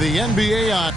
the NBA on.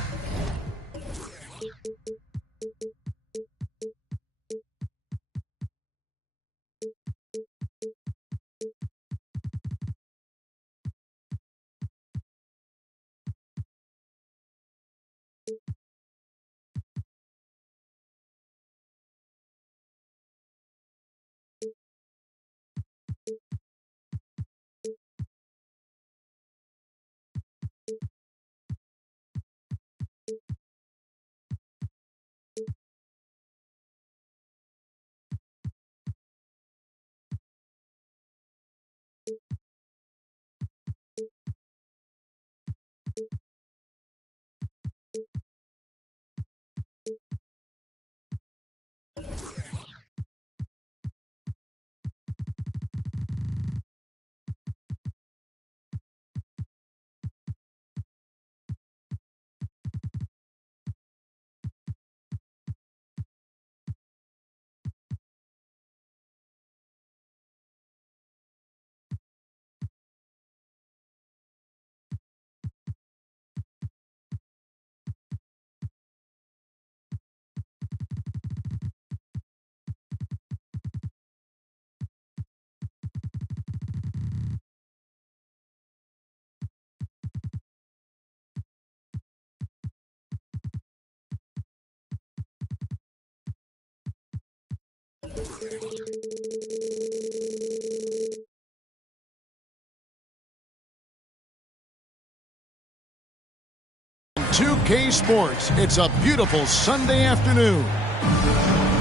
NBA2K Sports. It's a beautiful Sunday afternoon.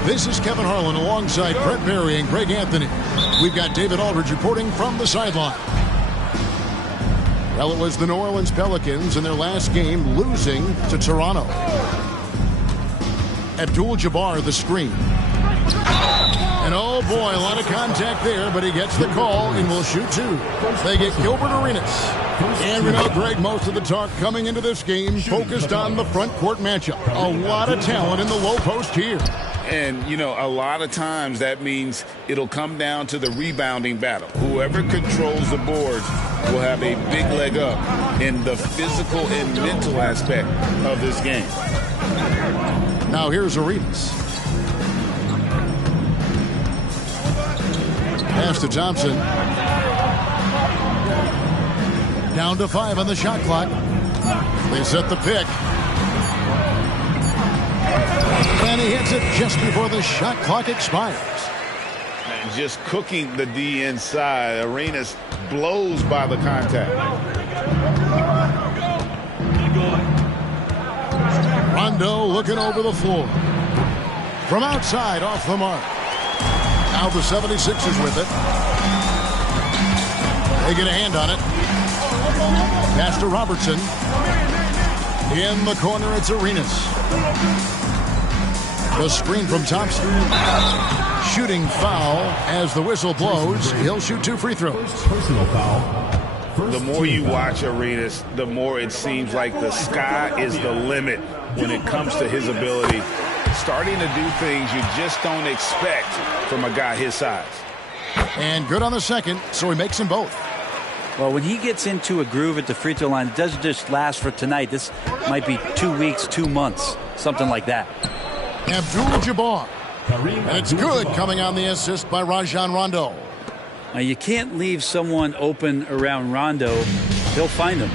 This is Kevin Harlan alongside Brett Berry and Greg Anthony. We've got David Aldridge reporting from the sideline. Well, it was the New Orleans Pelicans in their last game losing to Toronto. Abdul-Jabbar the screen. And oh boy, a lot of contact there, but he gets the call and will shoot two. They get Gilbert Arenas. And we know, Greg, most of the talk coming into this game focused on the front court matchup. A lot of talent in the low post here. And, you know, a lot of times that means it'll come down to the rebounding battle. Whoever controls the boards will have a big leg up in the physical and mental aspect of this game. Now here's Arenas. Pass to Thompson. Down to 5 on the shot clock. They set the pick. And he hits it just before the shot clock expires. And just cooking the D inside. Arenas blows by the contact. Rondo looking over the floor. From outside, off the mark. Now the 76ers with it. They get a hand on it. Pass to Robertson. In the corner, it's Arenas. The screen from Thompson. Shooting foul as the whistle blows. He'll shoot 2 free throws. Personal foul. The more you watch Arenas, the more it seems like the sky is the limit when it comes to his ability. Starting to do things you just don't expect from a guy his size. And good on the second, so he makes them both. Well, when he gets into a groove at the free throw line, it doesn't just last for tonight. This might be 2 weeks, 2 months, something like that. Abdul-Jabbar. And it's good coming on the assist by Rajon Rondo. Now, you can't leave someone open around Rondo. He'll find them.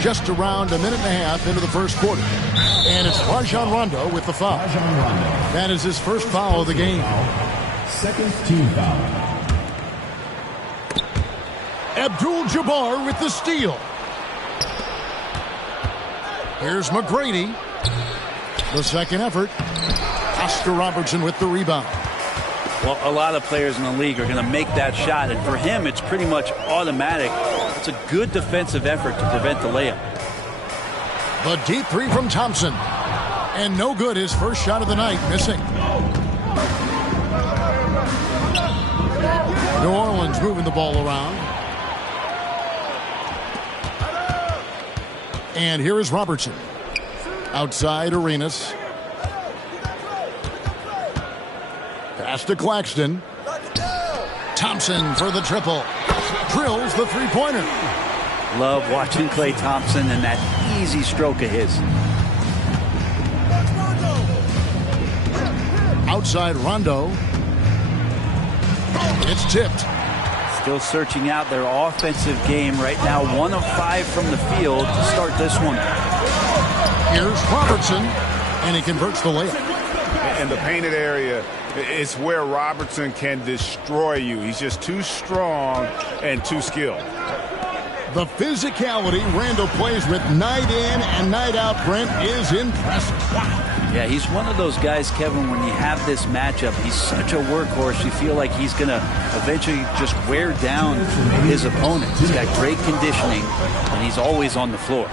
Just around a minute and a half into the first quarter. And it's Rajon Rondo with the foul. That is his first foul of the game. Second team foul. Abdul-Jabbar with the steal. Here's McGrady. The second effort. Oscar Robertson with the rebound. Well, a lot of players in the league are going to make that shot, and for him, it's pretty much automatic. It's a good defensive effort to prevent the layup. The deep three from Thompson. And no good, his first shot of the night, missing. New Orleans moving the ball around. And here is Robertson. Outside Arenas. Pass to Claxton. Thompson for the triple. drills the three-pointer. Love watching Klay Thompson and that easy stroke of his. Outside Rondo. It's tipped. Still searching out their offensive game right now. 1 of 5 from the field to start this one. Here's Robertson, and he converts the layup. In the painted area, it's where Robertson can destroy you. He's just too strong and too skilled. The physicality Randall plays with night in and night out, Brent, is impressive. Yeah, he's one of those guys, Kevin, when you have this matchup, he's such a workhorse. You feel like he's going to eventually just wear down his opponent. He's got great conditioning, and he's always on the floor.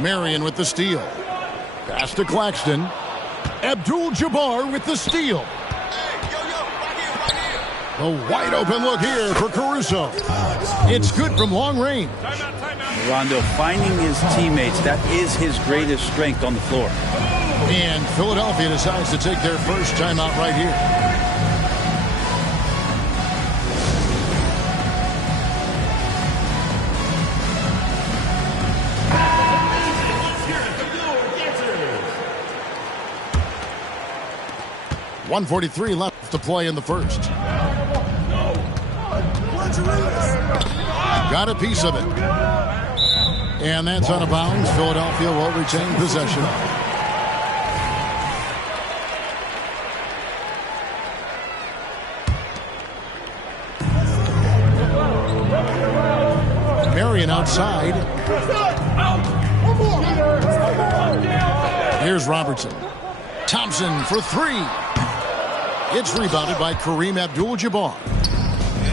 Marion with the steal. Pass to Claxton. Abdul-Jabbar with the steal. A wide open look here for Caruso. It's good from long range. Rondo finding his teammates, that is his greatest strength on the floor. And Philadelphia decides to take their first timeout right here. .143 left to play in the first. Got a piece of it. And that's out of bounds. Philadelphia will retain possession. Marion outside. Here's Robertson. Thompson for three. It's rebounded by Kareem Abdul-Jabbar.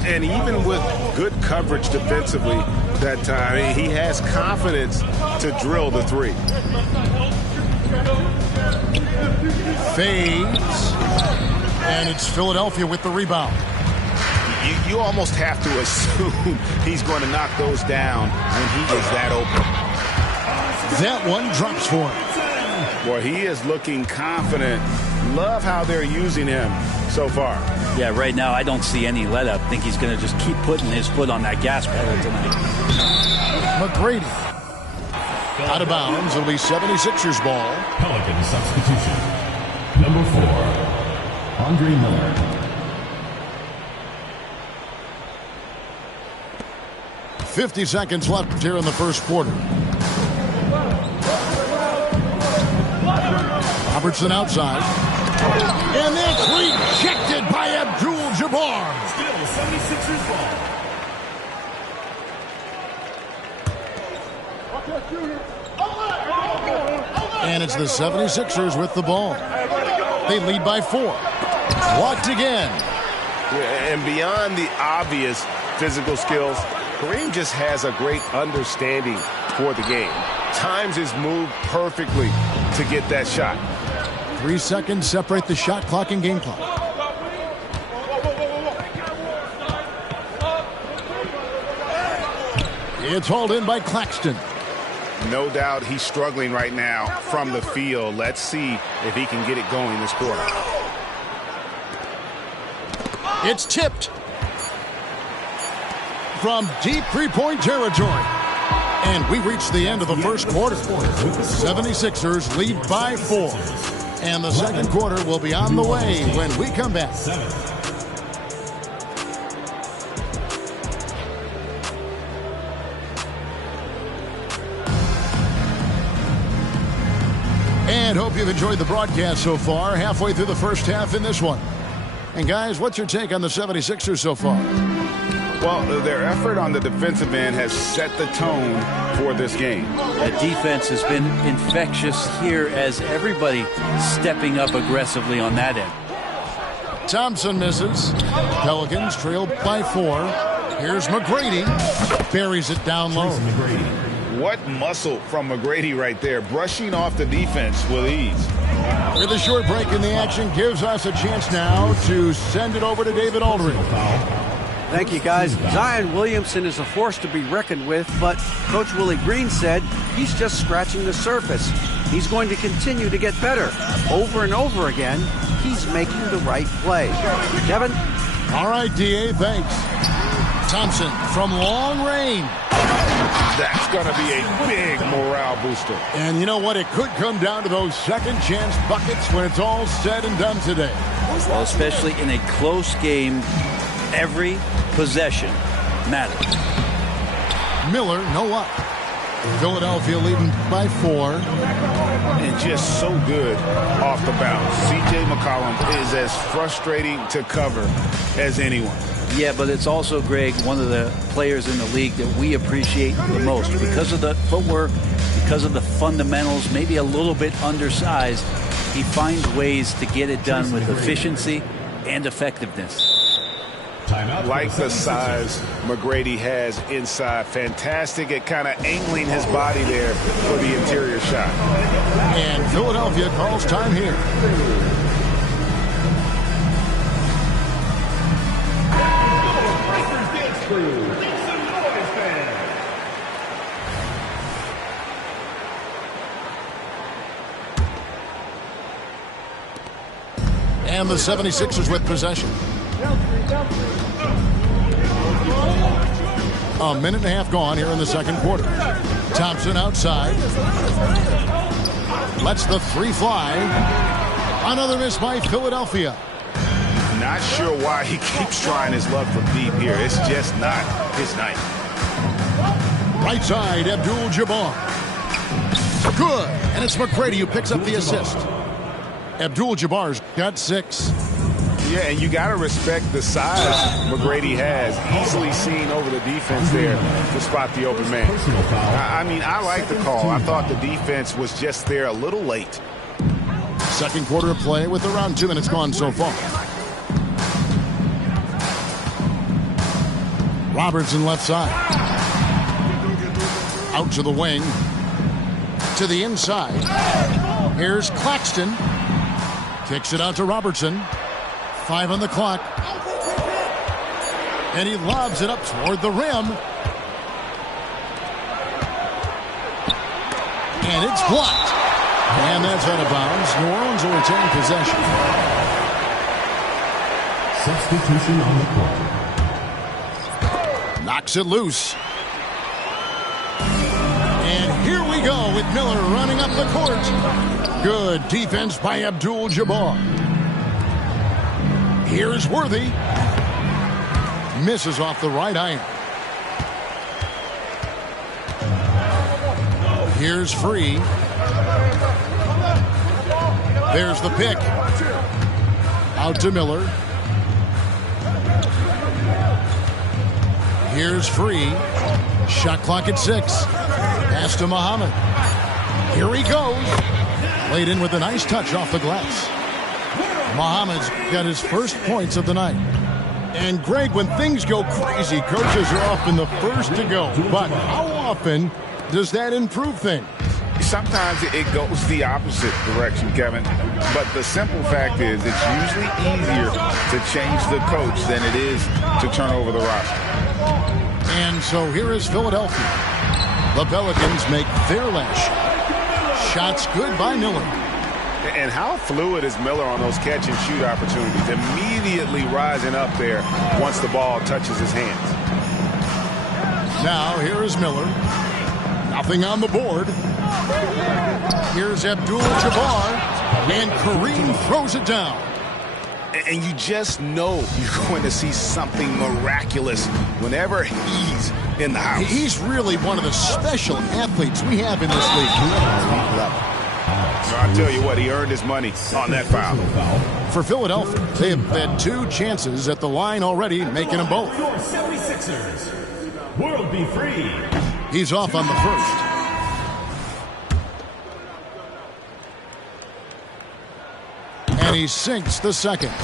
And even with good coverage defensively that time, he has confidence to drill the three. Fades. And it's Philadelphia with the rebound. You almost have to assume he's going to knock those down when he is that open. That one drops for him. Boy, he is looking confident. Love how they're using him so far. Yeah, right now I don't see any let up. I think he's going to just keep putting his foot on that gas pedal tonight. McGrady. Out of bounds. It'll be 76ers ball. Pelican substitution. Number 4, Andre Miller. 50 seconds left here in the first quarter. Robertson outside. And that's rejected by Abdul-Jabbar. Still 76ers ball. And it's the 76ers with the ball. They lead by 4. Blocked again. And beyond the obvious physical skills, Kareem just has a great understanding for the game. Times his move perfectly to get that shot. 3 seconds separate the shot clock and game clock. It's hauled in by Claxton. No doubt he's struggling right now from the field. Let's see if he can get it going this quarter. It's tipped from deep three-point territory. And we reach the end of the first quarter. 76ers lead by 4. And the second quarter will be on the way when we come back. And hope you've enjoyed the broadcast so far. Halfway through the first half in this one. And guys, what's your take on the 76ers so far? Well, their effort on the defensive end has set the tone for this game. The defense has been infectious here as everybody stepping up aggressively on that end. Thompson misses. Pelicans trail by 4. Here's McGrady. Buries it down low. What muscle from McGrady right there, brushing off the defense with ease. With a short break in the action gives us a chance now to send it over to David Aldridge. Thank you, guys. Zion Williamson is a force to be reckoned with, but Coach Willie Green said he's just scratching the surface. He's going to continue to get better. Over and over again, he's making the right play. Kevin? All right, D.A., thanks. Thompson from long range. That's going to be a big morale booster. And you know what? It could come down to those second chance buckets when it's all said and done today. Well, especially in a close game, every possession matters. Miller, no up. Philadelphia leading by 4. And just so good off the bounce. C.J. McCollum is as frustrating to cover as anyone. Yeah, but it's also, Greg, one of the players in the league that we appreciate the most because of the footwork, because of the fundamentals, maybe a little bit undersized. He finds ways to get it done with efficiency and effectiveness. Like the size McGrady has inside. Fantastic at kind of angling his body there for the interior shot. And Philadelphia calls time here. And the 76ers with possession. A minute and a half gone here in the second quarter. Thompson outside. Lets the 3 fly. Another miss by Philadelphia. Not sure why he keeps trying his luck from deep here. It's just not his night. Right side, Abdul-Jabbar. Good. And it's McGrady who picks up the assist. Abdul-Jabbar's got 6. Yeah, and you got to respect the size McGrady has. Easily seen over the defense there to spot the open man. I mean, I like the call. I thought the defense was just there a little late. Second quarter of play with around 2 minutes gone so far. Robertson left side. Out to the wing. To the inside. Here's Claxton. Kicks it out to Robertson. 5 on the clock. And he lobs it up toward the rim. And it's blocked. And that's out of bounds. New Orleans will retain possession. Substitution on the court. Knocks it loose. And here we go with Miller running up the court. Good defense by Abdul-Jabbar. Here's Worthy. Misses off the right iron. Here's Free. There's the pick. Out to Miller. Here's Free. Shot clock at 6. Pass to Muhammad. Here he goes. Laid in with a nice touch off the glass. Muhammad's got his first points of the night. And Greg, when things go crazy, coaches are often the first to go. But how often does that improve things? Sometimes it goes the opposite direction, Kevin. But the simple fact is it's usually easier to change the coach than it is to turn over the roster. And so here is Philadelphia. The Pelicans make their last shot. Shots good by Miller. And how fluid is Miller on those catch-and-shoot opportunities? Immediately rising up there once the ball touches his hands. Now here is Miller. Nothing on the board. Here's Abdul-Jabbar. And Kareem throws it down. And you just know you're going to see something miraculous whenever he's in the house. He's really one of the special athletes we have in this league. So I'll tell you what, he earned his money on that foul. For Philadelphia, they have had 2 chances at the line already, making them both. Your 76ers. World be free. He's off on the first. And he sinks the second.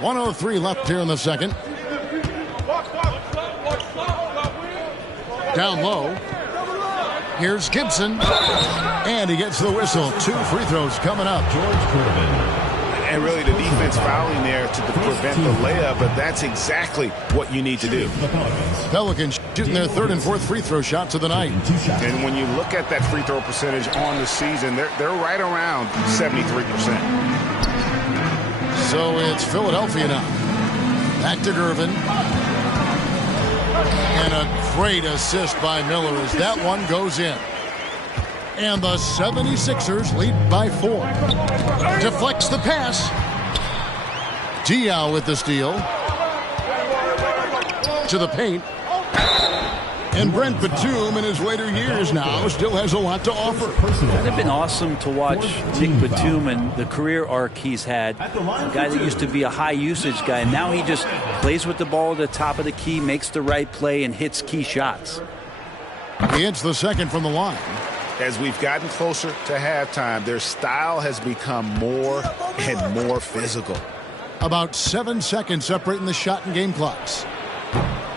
.103 left here in the second. Down low. Here's Gibson. And he gets the whistle. 2 free throws coming up. George Corbin. And really the defense fouling there to prevent the layup, but that's exactly what you need to do. Pelicans shooting their 3rd and 4th free throw shots of the night. And when you look at that free throw percentage on the season, they're right around 73%. So it's Philadelphia now. Back to Gervin. And a great assist by Miller as that one goes in. And the 76ers lead by 4. Deflects the pass. Diaw with the steal. To the paint. And Brent Batum, in his later years now, still has a lot to offer. It would have been awesome to watch Nick Batum and the career arc he's had. A guy that used to be a high-usage guy. Now he just plays with the ball at the top of the key, makes the right play, and hits key shots. He hits the second from the line. As we've gotten closer to halftime, their style has become more and more physical. About 7 seconds separating the shot and game clocks.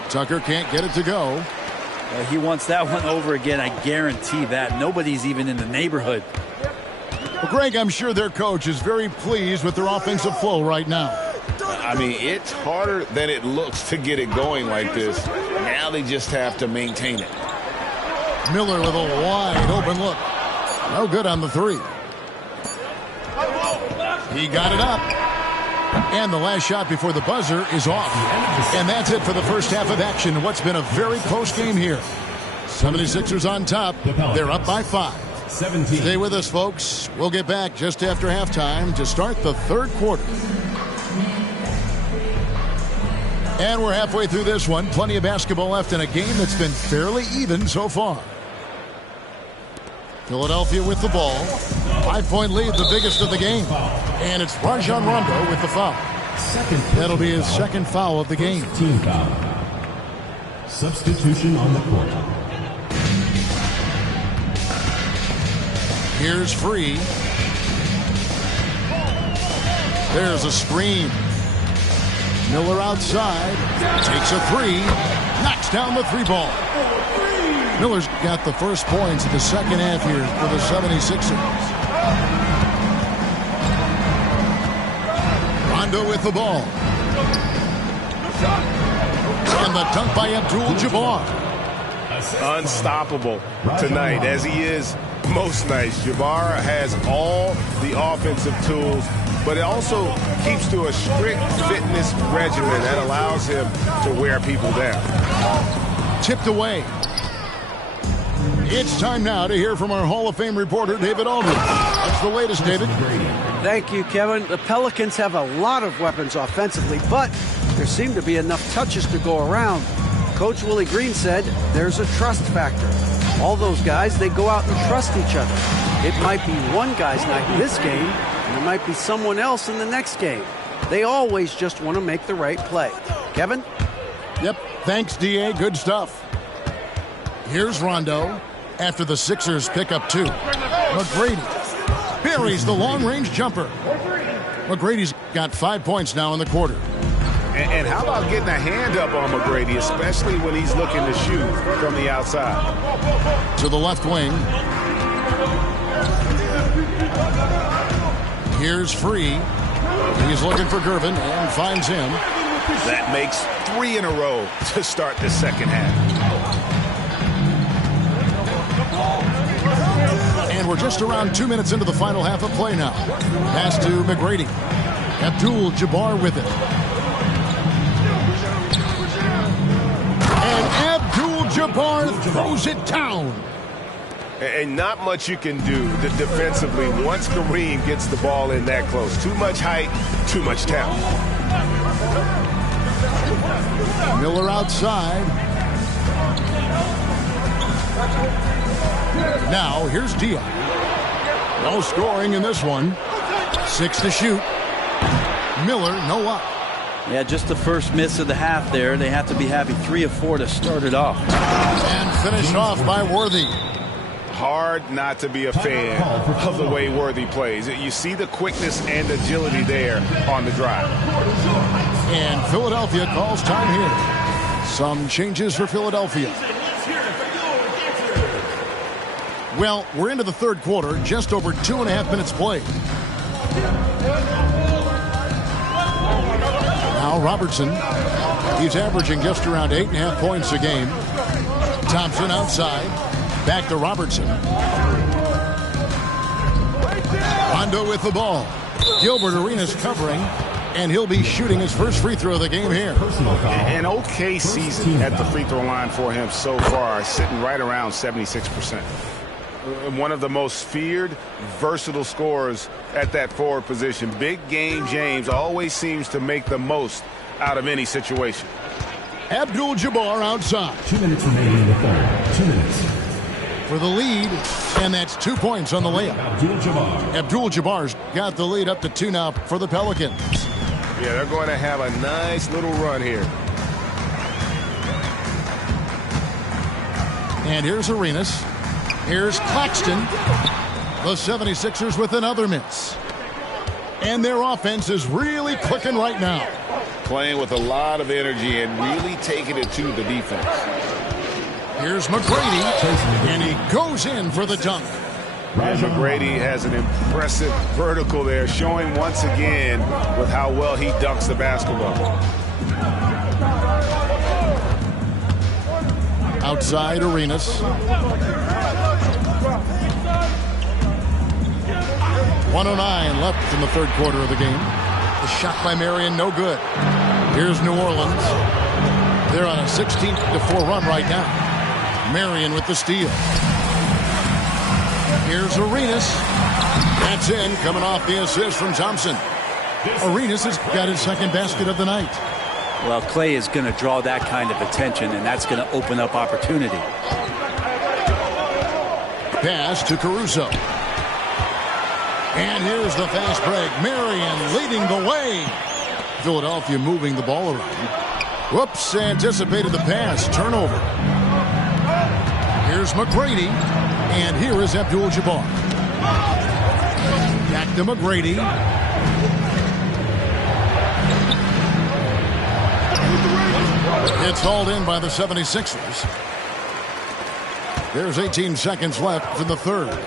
Tucker can't get it to go. He wants that one over again, I guarantee that. Nobody's even in the neighborhood. Well, Greg, I'm sure their coach is very pleased with their offensive flow right now. I mean, it's harder than it looks to get it going like this. Now they just have to maintain it. Miller with a wide open look. No good on the three. He got it up. And the last shot before the buzzer is off. And that's it for the first half of action. What's been a very close game here. 76ers on top. They're up by 5. 17. Stay with us, folks. We'll get back just after halftime to start the third quarter. And we're halfway through this one. Plenty of basketball left in a game that's been fairly even so far. Philadelphia with the ball. 5-point lead, the biggest of the game. And it's Rajon Rondo with the foul. That'll be his second foul of the game. Team foul. Substitution on the court. Here's Free. There's a screen. Miller outside. Takes a three. Knocks down the three ball. Miller's got the first points of the second half here for the 76ers. Rondo with the ball. And the dunk by Abdul-Jabbar. Unstoppable tonight, as he is most nights. Jabbar has all the offensive tools, but it also keeps to a strict fitness regimen that allows him to wear people down. Tipped away. It's time now to hear from our Hall of Fame reporter, David Aldridge. What's the latest, David? Thank you, Kevin. The Pelicans have a lot of weapons offensively, but there seem to be enough touches to go around. Coach Willie Green said there's a trust factor. All those guys, they go out and trust each other. It might be one guy's night in this game, and there might be someone else in the next game. They always just want to make the right play. Kevin? Yep, thanks, D.A. Good stuff. Here's Rondo after the Sixers pick up 2. McGrady buries the long-range jumper. McGrady's got 5 points now in the quarter. And how about getting a hand up on McGrady, especially when he's looking to shoot from the outside? To the left wing. Here's Free. He's looking for Gervin and finds him. That makes 3 in a row to start the second half. And we're just around 2 minutes into the final half of play now. Pass to McGrady. Abdul-Jabbar with it. And Abdul-Jabbar throws it down. And not much you can do defensively once Kareem gets the ball in that close. Too much height, too much talent. Miller outside. Now, here's Diaw. No scoring in this one. 6 to shoot. Miller, no up. Yeah, just the first miss of the half there. They have to be happy 3 of 4 to start it off. And finished off by Worthy. Hard not to be a fan of the way Worthy plays. You see the quickness and agility there on the drive. And Philadelphia calls time here. Some changes for Philadelphia. Well, we're into the third quarter, just over 2.5 minutes played. Now Robertson, he's averaging just around 8.5 points a game. Thompson outside, back to Robertson. Rondo with the ball. Gilbert Arenas covering. And he'll be shooting his first free throw of the game here. An okay season at the free throw line for him so far, sitting right around 76%. One of the most feared, versatile scorers at that forward position. Big game James always seems to make the most out of any situation. Abdul-Jabbar outside. 2 minutes remaining in the third. 2 minutes. For the lead, and that's 2 points on the layup. Abdul-Jabbar's got the lead up to 2 now for the Pelicans. Yeah, they're going to have a nice little run here. And here's Arenas. Here's Claxton. The 76ers with another miss. And their offense is really clicking right now. Playing with a lot of energy and really taking it to the defense. Here's McGrady, and he goes in for the dunk. And McGrady has an impressive vertical there, showing once again with how well he dunks the basketball. Outside Arenas. 1:09 left in the third quarter of the game. The shot by Marion, no good. Here's New Orleans. They're on a 16-4 run right now. Marion with the steal. Here's Arenas. That's in, coming off the assist from Thompson. Arenas has got his second basket of the night. Well, Clay is going to draw that kind of attention, and that's going to open up opportunity. Pass to Caruso. And here's the fast break. Marion leading the way. Philadelphia moving the ball around. Whoops, anticipated the pass. Turnover. Here's McGrady. And here is Abdul-Jabbar. Back to McGrady. It's hauled in by the 76ers. There's 18 seconds left in the third.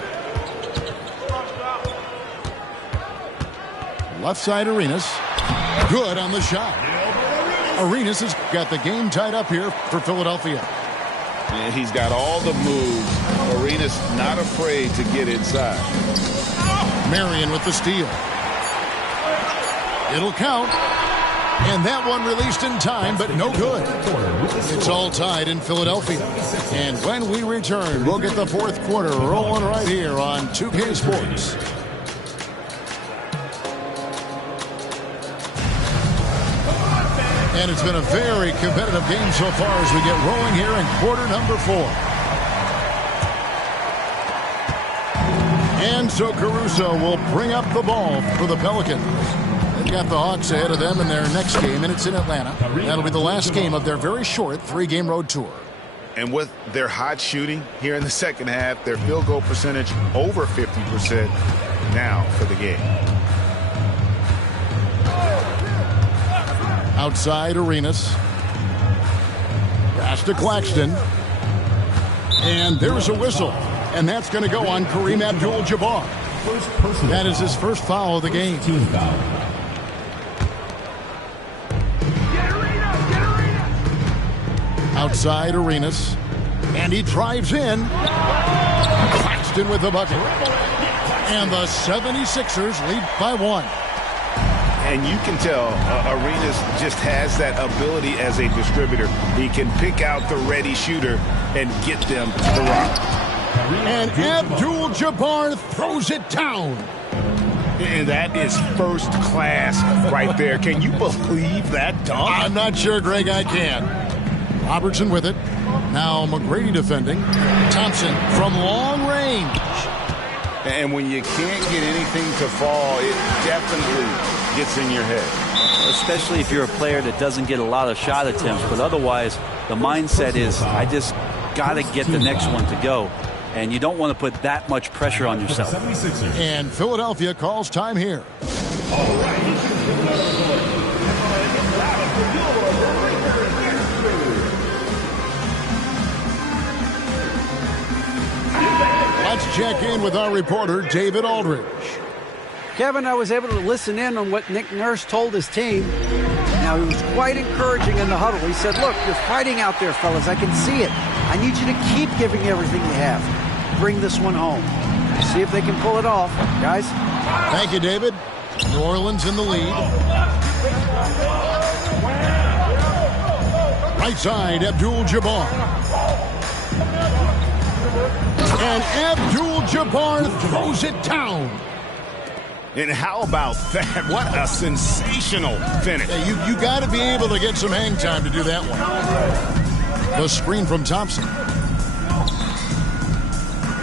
Left side Arenas. Good on the shot. Arenas has got the game tied up here for Philadelphia. And he's got all the moves. Arenas not afraid to get inside. Marion with the steal. It'll count. And that one released in time, but no good. It's all tied in Philadelphia. And when we return, we'll get the fourth quarter rolling right here on 2K Sports. And it's been a very competitive game so far as we get rolling here in quarter number 4. And so Caruso will bring up the ball for the Pelicans. They've got the Hawks ahead of them in their next game, and it's in Atlanta. That'll be the last game of their very short 3-game road tour. And with their hot shooting here in the second half, their field goal percentage over 50% now for the game. Outside Arenas. Pass to Claxton. And there's a whistle. And that's going to go on Kareem Abdul-Jabbar. That is his first foul of the game. Team foul. Outside Arenas. And he drives in. Claxton with the bucket. And the 76ers lead by 1. And you can tell Arenas just has that ability as a distributor. He can pick out the ready shooter and get them to the rock. And Abdul-Jabbar throws it down. And that is first class right there. Can you believe that dunk? I'm not sure, Greg, I can. Robertson with it. Now McGrady defending. Thompson from long range. And when you can't get anything to fall, it definitely gets in your head. Especially if you're a player that doesn't get a lot of shot attempts, but otherwise the mindset is I just got to get the next one to go. And you don't want to put that much pressure on yourself. And Philadelphia calls time here. Let's check in with our reporter, David Aldridge. Kevin, I was able to listen in on what Nick Nurse told his team. Now, he was quite encouraging in the huddle. He said, look, you're fighting out there, fellas. I can see it. I need you to keep giving everything you have. Bring this one home. See if they can pull it off. Guys? Thank you, David. New Orleans in the lead. Right side, Abdul-Jabbar. And Abdul-Jabbar throws it down. And how about that? What a sensational finish. Yeah, you got to be able to get some hang time to do that one. The screen from Thompson.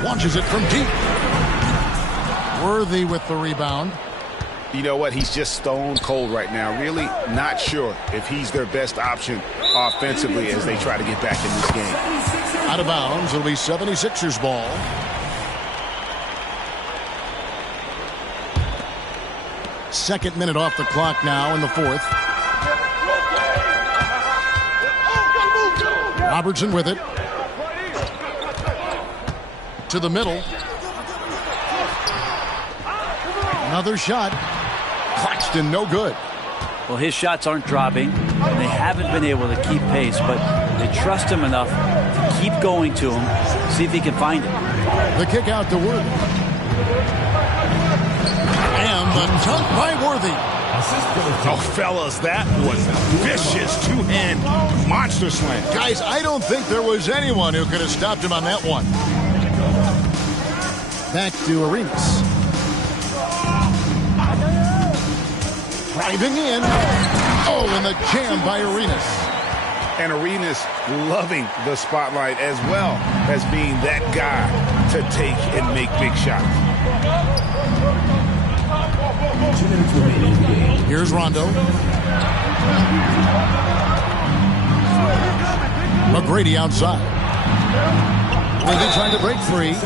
Launches it from deep. Worthy with the rebound. You know what? He's just stone cold right now. Really not sure if he's their best option offensively as they try to get back in this game. Out of bounds. It'll be 76ers ball. Second minute off the clock now in the fourth. Robertson with it. To the middle. Another shot. Claxton, no good. Well, his shots aren't dropping. They haven't been able to keep pace, but they trust him enough to keep going to him, see if he can find it. The kick out to Worthy. And the dunk by Worthy. Oh, fellas, that was vicious two-hand monster slam. Guys, I don't think there was anyone who could have stopped him on that one. Back to Arenas. Driving in. Oh, and the jam by Arenas. And Arenas loving the spotlight as well as being that guy to take and make big shots. 2 minutes remaining in the game. Here's Rondo. McGrady outside. Worthy trying to break free.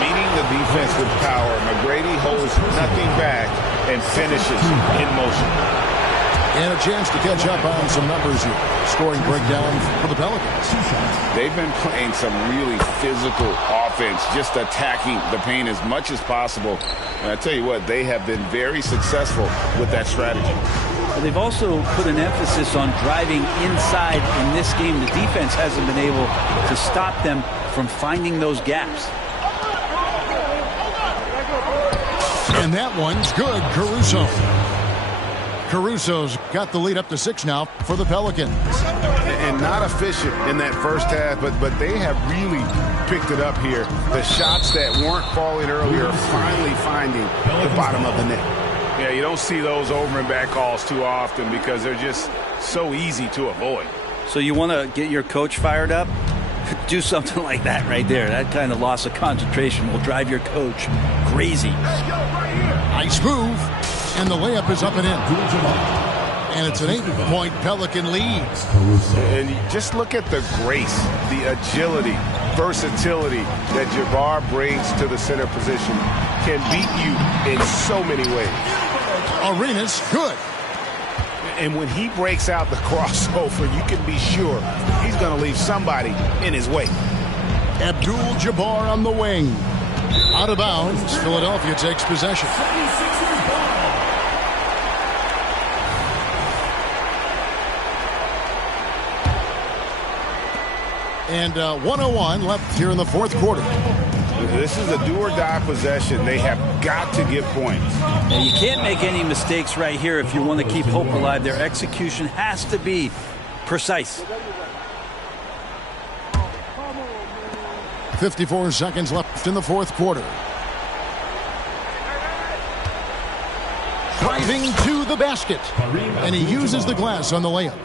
Meeting the defense with power, McGrady holds nothing back and finishes in motion. And a chance to catch up on some numbers here. Scoring breakdown for the Pelicans. They've been playing some really physical offense, just attacking the paint as much as possible. And I tell you what, they have been very successful with that strategy. But they've also put an emphasis on driving inside in this game. The defense hasn't been able to stop them from finding those gaps. And that one's good. Caruso's got the lead up to 6 now for the Pelicans. And not efficient in that first half, but they have really picked it up here. The shots that weren't falling earlier are finally finding the bottom of the net. Yeah, you don't see those over and back calls too often because they're just so easy to avoid. So you want to get your coach fired up? Do something like that right there. That kind of loss of concentration will drive your coach crazy. Nice move. And the layup is up and in. And it's an 8-point Pelican lead. And just look at the grace, the agility, versatility that Jabbar brings to the center position. Can beat you in so many ways. Arenas, good. And when he breaks out the crossover, you can be sure he's going to leave somebody in his way. Abdul-Jabbar on the wing. Out of bounds. Philadelphia takes possession. And 1:01 left here in the fourth quarter. This is a do-or-die possession. They have got to get points. Now, you can't make any mistakes right here if you want to keep hope alive. Their execution has to be precise. 54 seconds left in the fourth quarter. Driving to the basket. And he uses the glass on the layup.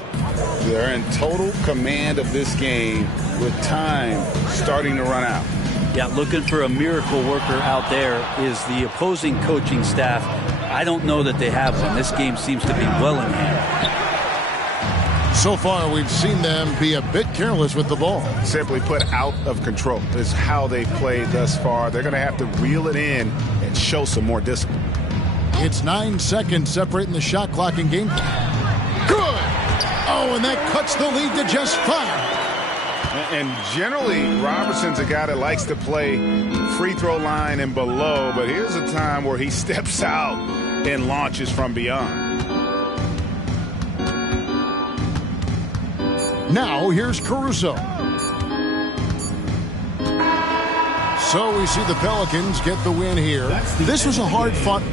They're in total command of this game with time starting to run out. Yeah, looking for a miracle worker out there is the opposing coaching staff. I don't know that they have one. This game seems to be well in hand. So far, we've seen them be a bit careless with the ball. Simply put, out of control is how they've played thus far. They're going to have to reel it in and show some more discipline. It's 9 seconds separating the shot clock and game. Good! Oh, and that cuts the lead to just 5. And generally, Robertson's a guy that likes to play free throw line and below, but here's a time where he steps out and launches from beyond. Now, here's Caruso. So we see the Pelicans get the win here. This was a hard-fought